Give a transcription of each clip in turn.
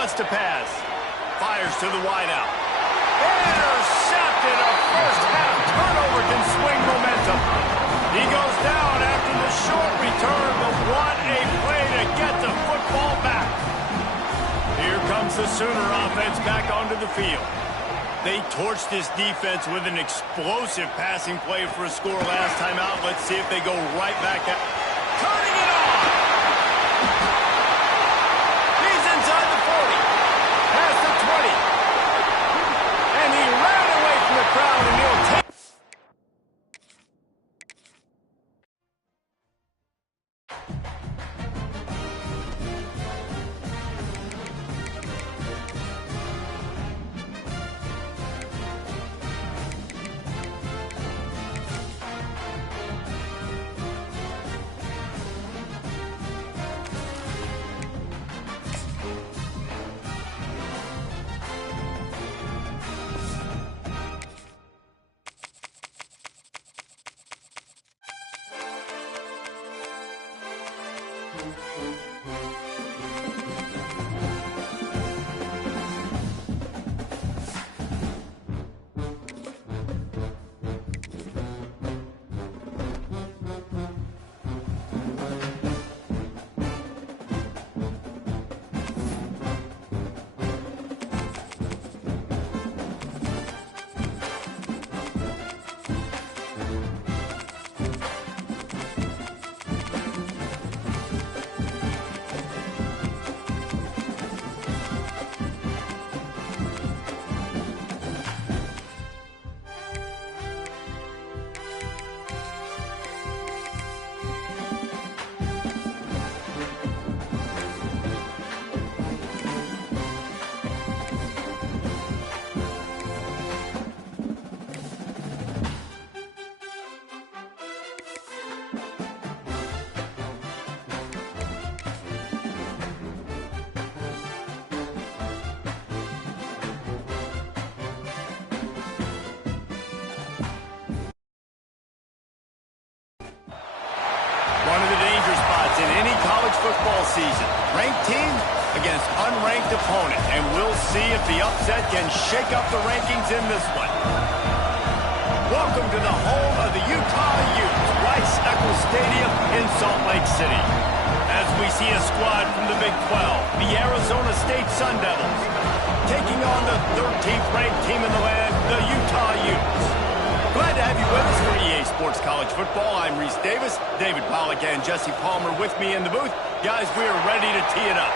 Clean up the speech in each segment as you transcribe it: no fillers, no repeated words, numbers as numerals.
wants to pass. Fires to the wideout. Intercepted. A first-half turnover can swing momentum. He goes down after the short return, but what a play to get the football back. Here comes the Sooner offense back onto the field. They torched this defense with an explosive passing play for a score last time out. Let's see if they go right back at turning it on. He's inside the 40, past the 20, and he ran away from the crowd, and he'll take. One of the danger spots in any college football season. Ranked team against unranked opponent. And we'll see if the upset can shake up the rankings in this one. Welcome to the home of the Utah Utes, Rice-Eccles Stadium in Salt Lake City. As we see a squad from the Big 12, the Arizona State Sun Devils, taking on the 13th ranked team in the land, the Utah Utes. Glad to have you with us for EA Sports College Football. I'm Reese Davis, David Pollack, and Jesse Palmer with me in the booth. Guys, we are ready to tee it up.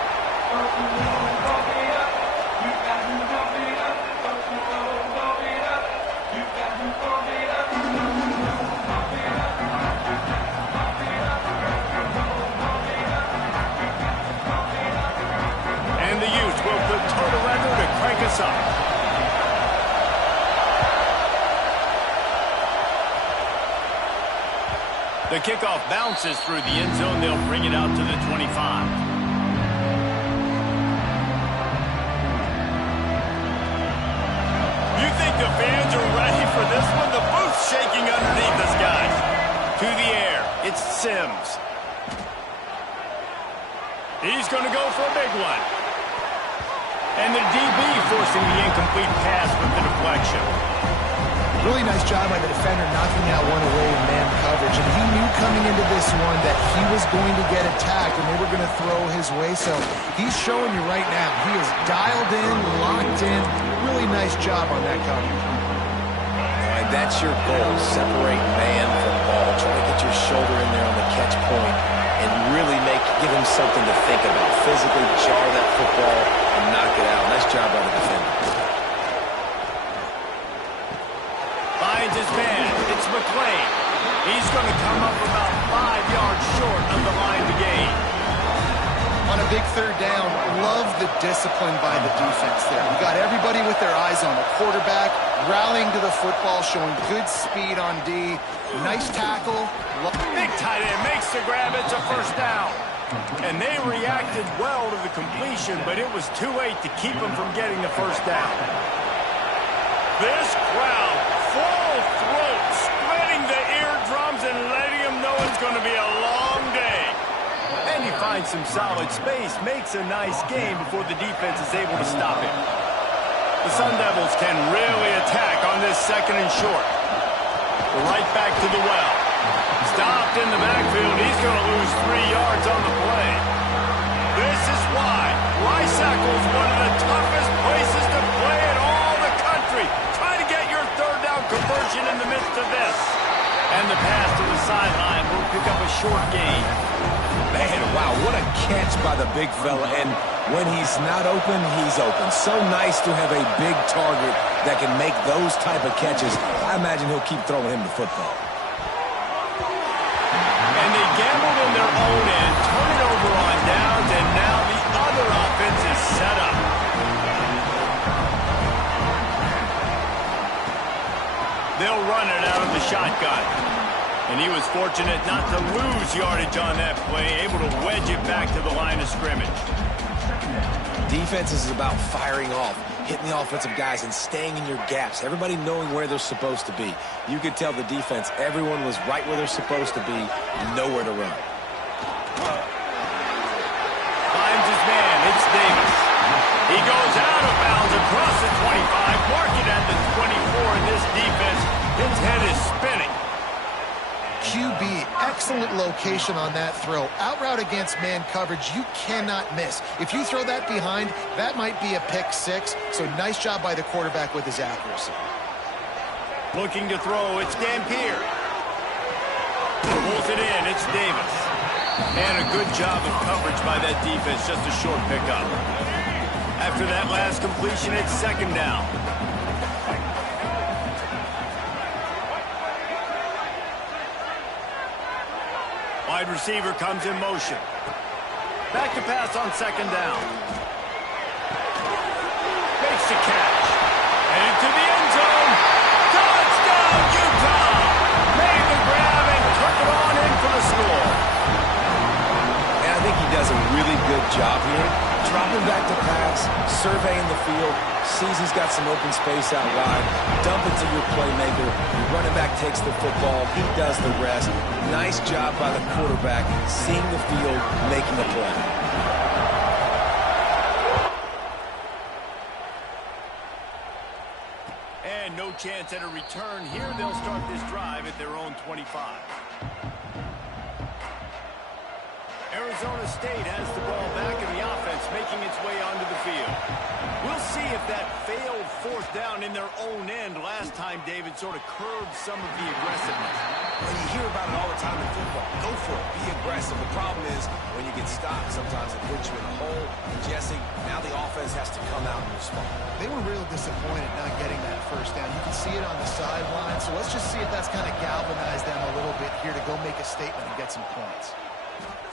And the Utes will put toe to leather to crank us up. The kickoff bounces through the end zone. They'll bring it out to the 25. You think the fans are ready for this one? The booth's shaking underneath us, guys. To the air. It's Sims. He's going to go for a big one. And the DB forcing the incomplete pass with the deflection. Really nice job by the defender knocking that one away in man coverage. And he knew coming into this one that he was going to get attacked and they were going to throw his way. So he's showing you right now. He is dialed in, locked in. Really nice job on that coverage. All right, that's your goal. Separate man from ball. Try to get your shoulder in there on the catch point and really give him something to think about. Physically jar that football and knock it out. Nice job by the defender. Finds his man. It's McClain. He's going to come up about 5 yards short of the line to gain. On a big third down, love the discipline by the defense there. You got everybody with their eyes on the quarterback, rallying to the football, showing good speed on D. Nice tackle. Big tight end makes the grab. It's a first down. And they reacted well to the completion, but it was too late to keep them from getting the first down. This crowd, full throat, spreading the eardrums and letting them know it's going to be a long day. And he finds some solid space, makes a nice game before the defense is able to stop him. The Sun Devils can really attack on this second and short. Right back to the well. Stopped in the backfield. He's going to lose 3 yards on the play. This is why Lysacle is one of the toughest places to play in all the country. Try to get your third down conversion in the midst of this. And the pass to the sideline will pick up a short gain. Man, wow, what a catch by the big fella. And when he's not open, he's open. So nice to have a big target that can make those type of catches. I imagine he'll keep throwing him the football. And they gambled in their own end, turn it over on downs, and now the other offense is set up. They'll run it out of the shotgun. And he was fortunate not to lose yardage on that play, able to wedge it back to the line of scrimmage. Defense is about firing off, hitting the offensive guys, and staying in your gaps. Everybody knowing where they're supposed to be. You could tell the defense, everyone was right where they're supposed to be, nowhere to run. Finds his man, it's Davis. He goes out of bounds across the 25, mark it at the 24, and this defense, its head is spinning. QB, excellent location on that throw. Out route against man coverage, you cannot miss. If you throw that behind, that might be a pick six. So nice job by the quarterback with his accuracy. Looking to throw, it's Dampier. Pulls it in, it's Davis. And a good job of coverage by that defense, just a short pickup. After that last completion, it's second down. Wide receiver comes in motion. Back to pass on second down. Makes the catch. And into the end zone. Touchdown, Utah! Made the grab and took it on in for the score. And I think he does a really good job here. Dropping back to pass, surveying the field, sees he's got some open space out wide, dump it to your playmaker, your running back takes the football, he does the rest. Nice job by the quarterback, seeing the field, making a play. And no chance at a return here. They'll start this drive at their own 25. Arizona State has the ball back in the offense, making its way onto the field. We'll see if that failed fourth down in their own end last time, David, sort of curbed some of the aggressiveness. Well, you hear about it all the time in football. Go for it. Be aggressive. The problem is when you get stopped, sometimes it puts you in a hole. And Jesse, now the offense has to come out and respond. They were real disappointed not getting that first down. You can see it on the sideline. So let's just see if that's kind of galvanized them a little bit here to go make a statement and get some points.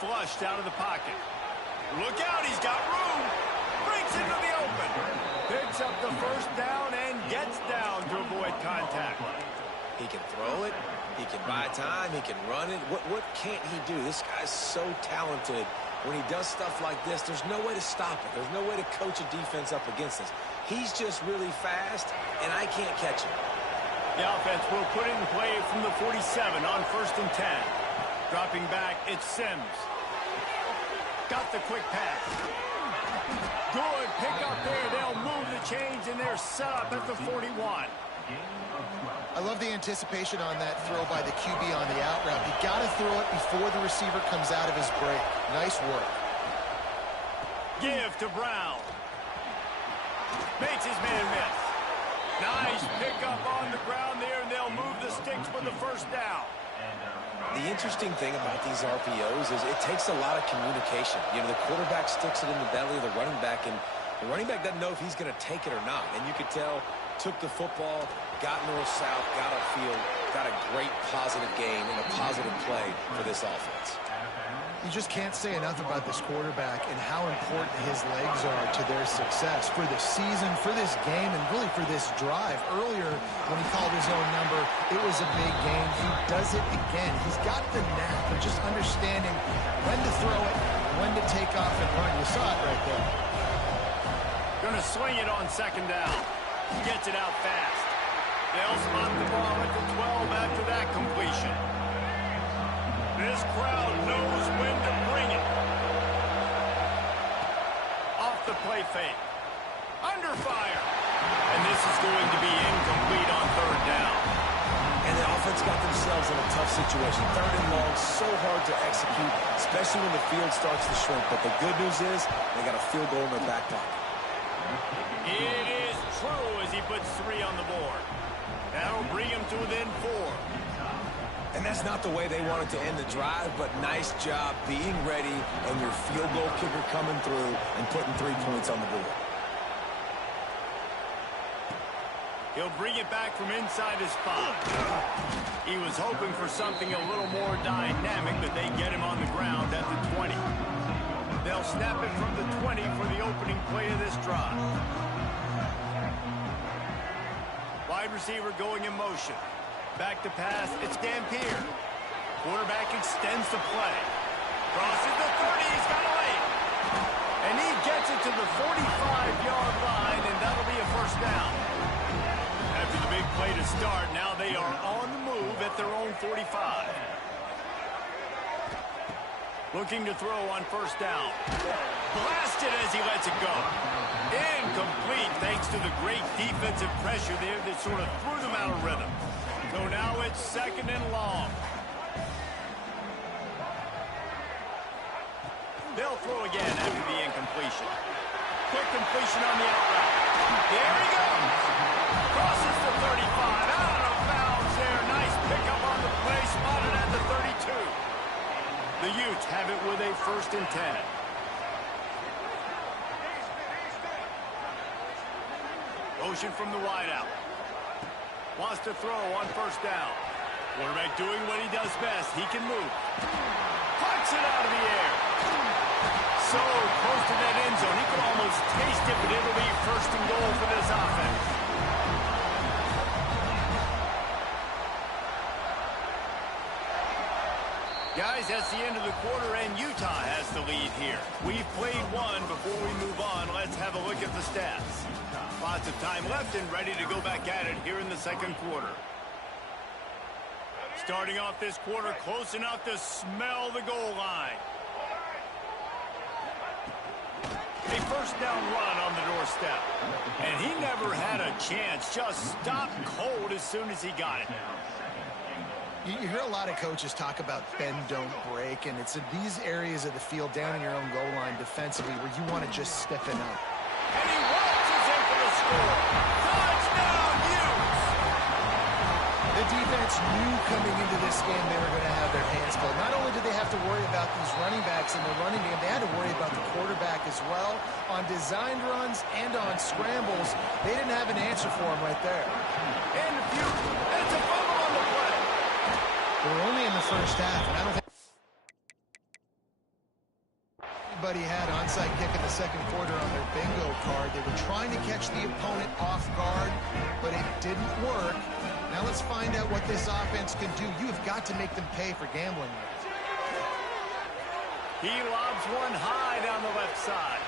Flushed out of the pocket. Look out, he's got room. Breaks into the open. Picks up the first down and gets down to avoid contact. He can throw it. He can buy time. He can run it. What can't he do? This guy's so talented. When he does stuff like this, there's no way to stop it. There's no way to coach a defense up against this. He's just really fast, and I can't catch him. The offense will put it in play from the 47 on 1st and 10. Dropping back, it's Sims. Got the quick pass. Good pick up there. They'll move the chains, and they're set up at the 41. I love the anticipation on that throw by the QB on the out route. You got to throw it before the receiver comes out of his break. Nice work. Give to Brown. Makes his man miss. Nice pickup on the ground there, and they'll move the sticks for the first down. The interesting thing about these RPOs is it takes a lot of communication. You know, the quarterback sticks it in the belly of the running back, and the running back doesn't know if he's going to take it or not. And you could tell, took the football, got north-south, got upfield, got a great positive gain and a positive play for this offense. You just can't say enough about this quarterback and how important his legs are to their success for the season, for this game, and really for this drive. Earlier, when he called his own number, it was a big game. He does it again. He's got the knack of just understanding when to throw it, when to take off and run. You saw it right there. Going to swing it on second down. Gets it out fast. They'll spot the ball at the 12 after that completion. This crowd knows when to bring it. off the play fake. Under fire. And this is going to be incomplete on third down. And the offense got themselves in a tough situation. Third and long, so hard to execute, especially when the field starts to shrink. But the good news is they got a field goal in their back pocket. It is true as he puts 3 on the board. That'll bring him to within 4. And that's not the way they wanted to end the drive, but nice job being ready and your field goal kicker coming through and putting 3 points on the board. He'll bring it back from inside his 5. He was hoping for something a little more dynamic, but they get him on the ground at the 20. They'll snap it from the 20 for the opening play of this drive. Wide receiver going in motion. Back to pass, it's Dampier. Quarterback extends the play. Crosses the 30, he's got a lane. And he gets it to the 45-yard line, and that'll be a first down. After the big play to start, now they are on the move at their own 45. Looking to throw on first down. Blasted as he lets it go. Incomplete thanks to the great defensive pressure there that sort of threw them out of rhythm. So now it's second and long. They'll throw again after the incompletion. Quick completion on the out route. There he goes. Crosses the 35. Out of bounds there. Nice pickup on the play. Spotted at the 32. The Utes have it with a 1st and 10. Motion from the wideout. Wants to throw on first down. Quarterback doing what he does best. He can move. Plucks it out of the air. So close to that end zone. He could almost taste it, but it'll be 1st and goal for this offense. Guys, that's the end of the quarter, and Utah has the lead here. We've played one. Before we move on, let's have a look at the stats. Lots of time left and ready to go back at it here in the second quarter. Starting off this quarter, close enough to smell the goal line. A first down run on the doorstep. And he never had a chance. Just stopped cold as soon as he got it. You hear a lot of coaches talk about bend, don't break, and it's in these areas of the field down in your own goal line defensively where you want to just stiffen up. And he waltzes in for the score. Touchdown, Utes! The defense knew coming into this game they were going to have their hands full. Not only did they have to worry about these running backs in the running game, they had to worry about the quarterback as well. On designed runs and on scrambles, they didn't have an answer for him right there. And a few. It's a fumble on the play. They were only in the first half, and I don't think anybody had onside kick in the second quarter on their bingo card. They were trying to catch the opponent off guard, but it didn't work. Now let's find out what this offense can do. You have got to make them pay for gambling. He lobs one high down the left side.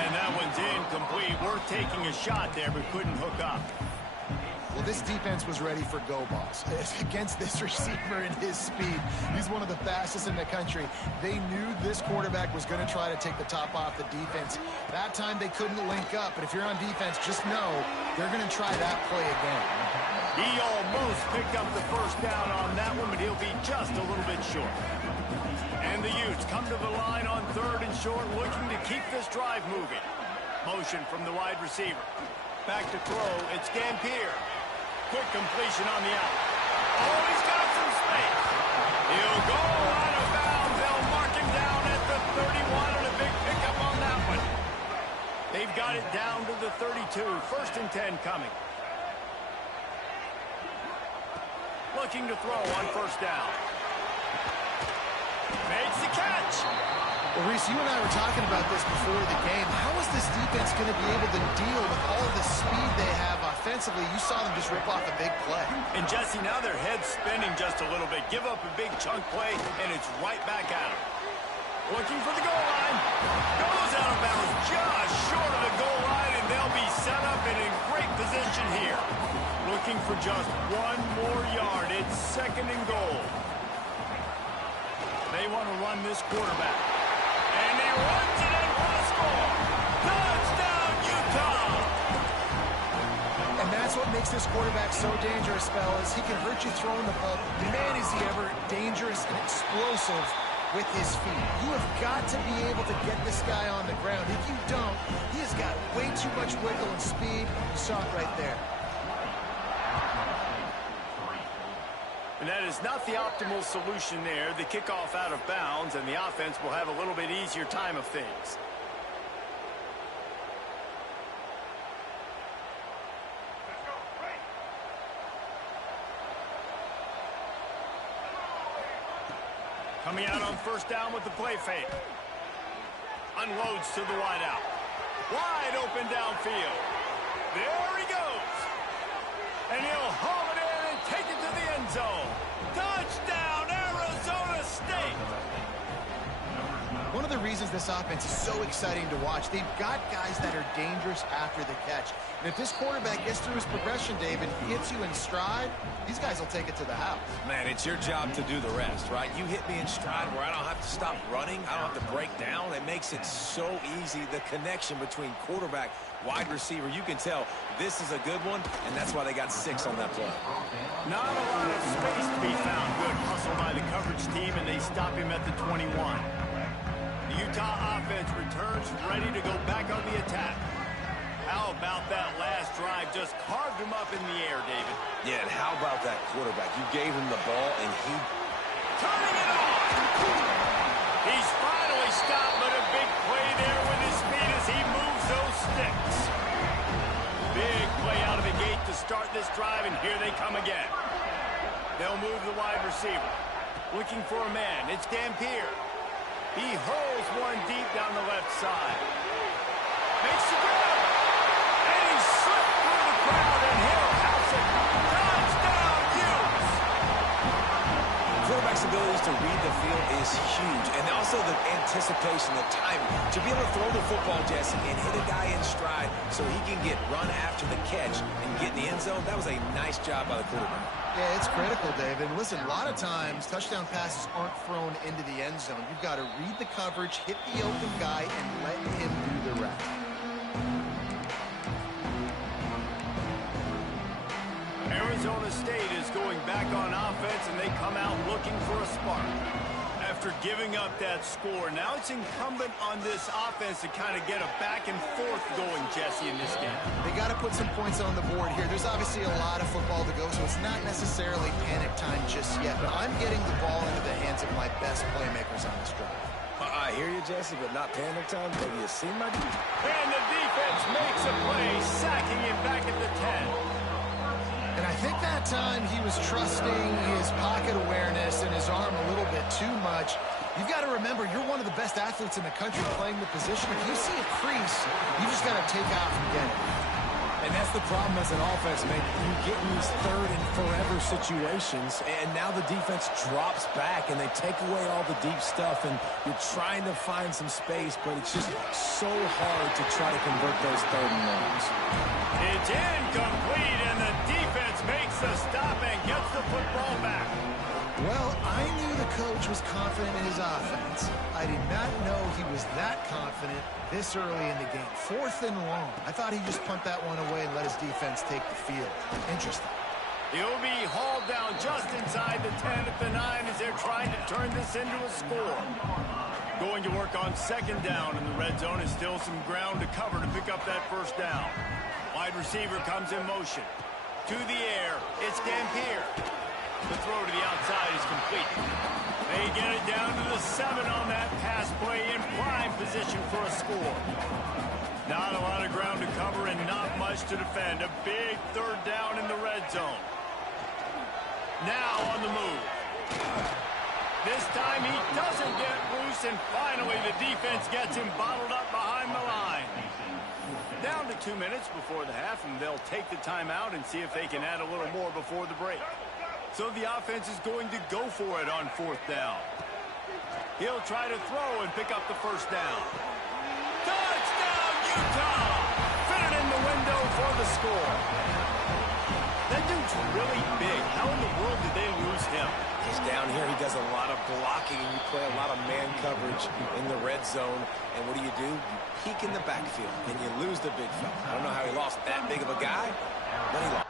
And that one's incomplete. We're taking a shot there, but couldn't hook up. Well, this defense was ready for go balls. Against this receiver and his speed, he's one of the fastest in the country. They knew this quarterback was going to try to take the top off the defense. That time they couldn't link up, but if you're on defense, just know they're going to try that play again. He almost picked up the first down on that one, but he'll be just a little bit short. And the Utes come to the line on 3rd and short, looking to keep this drive moving. Motion from the wide receiver. Back to throw, it's Dampier. Quick completion on the out. Oh, he's got some space. He'll go out of bounds. They'll mark him down at the 31 and a big pickup on that one. They've got it down to the 32. 1st and 10 coming. Looking to throw on first down. Makes the catch. Well, Reese, you and I were talking about this before the game. How is this defense going to be able to deal with all the speed they have offensively? You saw them just rip off a big play. And, Jesse, now their head's spinning just a little bit. Give up a big chunk play, and it's right back at them. Looking for the goal line. Goes out of bounds just short of the goal line, and they'll be set up and in great position here. Looking for just one more yard. It's 2nd and goal. They want to run this quarterback. And he runs it in for the score. The makes this quarterback so dangerous, fellas. He can hurt you throwing the ball. Man, is he ever dangerous and explosive with his feet. You have got to be able to get this guy on the ground. If you don't, he has got way too much wiggle and speed. You saw it right there. And that is not the optimal solution there. The kickoff out of bounds, and the offense will have a little bit easier time of things. Coming out on first down with the play fake. Unloads to the wideout. Wide open downfield. There he goes. And he'll haul it in and take it to the end zone. Touchdown, Arizona State. One of the reasons this offense is so exciting to watch, they've got guys that are dangerous after the catch. And if this quarterback gets through his progression, David, hits you in stride, these guys will take it to the house. Man, it's your job to do the rest, right? You hit me in stride where I don't have to stop running. I don't have to break down. It makes it so easy. The connection between quarterback, wide receiver, you can tell this is a good one, and that's why they got 6 on that play. Not a lot of space to be found. Good hustle by the coverage team, and they stop him at the 21. The Utah offense returns ready to go back on the attack. How about that last drive? Just carved him up in the air, David. Yeah, and how about that quarterback? You gave him the ball, and he... Turning it on! He's finally stopped, but a big play there with his feet as he moves those sticks. Big play out of the gate to start this drive, and here they come again. They'll move the wide receiver. Looking for a man. It's Dampier. He hurls one deep down the left side. Makes the grab. And he slipped through the crowd, and he'll house it. Touchdown, Utes! Quarterback's abilities to read the field is huge, and also the anticipation, the timing. To be able to throw the football, Jesse, and hit a guy in stride so he can get run after the catch and get in the end zone, that was a nice job by the quarterback. Yeah, it's critical, David. Listen, a lot of times, touchdown passes aren't thrown into the end zone. You've got to read the coverage, hit the open guy, and let him do the rest. Arizona State is going back on offense, and they come out looking for a spark. After giving up that score, now it's incumbent on this offense to kind of get a back and forth going, Jesse, in this game. They got to put some points on the board here. There's obviously a lot of football to go, so it's not necessarily panic time just yet. But I'm getting the ball into the hands of my best playmakers on this drive. I hear you, Jesse, but not panic time. Have you seen my dude? And the defense makes a play, sacking him back at the 10. And I think that time he was trusting his pocket awareness and his arm a little bit too much. You've got to remember, you're one of the best athletes in the country playing the position. If you see a crease, you just got to take off and get it. And that's the problem as an offense, man. You get in these third and forever situations, and now the defense drops back, and they take away all the deep stuff, and you're trying to find some space, but it's just so hard to try to convert those third and longs. It's incomplete, and the defense makes the stop and gets the football back. Well, I knew the coach was confident in his offense. I did not know he was that confident this early in the game. 4th and long. I thought he'd just punt that one away and let his defense take the field. Interesting. He'll be hauled down just inside the 10 at the 9 as they're trying to turn this into a score. Going to work on 2nd down in the red zone, is still some ground to cover to pick up that first down. Wide receiver comes in motion. To the air, it's Dampier. The throw to the outside is complete. They get it down to the 7 on that pass play, in prime position for a score. Not a lot of ground to cover and not much to defend. A big 3rd down in the red zone. Now on the move. This time he doesn't get loose, and finally the defense gets him bottled up behind the line. Down to 2 minutes before the half, and they'll take the timeout and see if they can add a little more before the break. So the offense is going to go for it on 4th down. He'll try to throw and pick up the first down. Touchdown, Utah! Fit it in the window for the score. That dude's really big. How in the world did they lose him? He's down here. He does a lot of blocking, and you play a lot of man coverage in the red zone. And what do? You peek in the backfield, and you lose the big fella. I don't know how he lost that big of a guy, but he lost.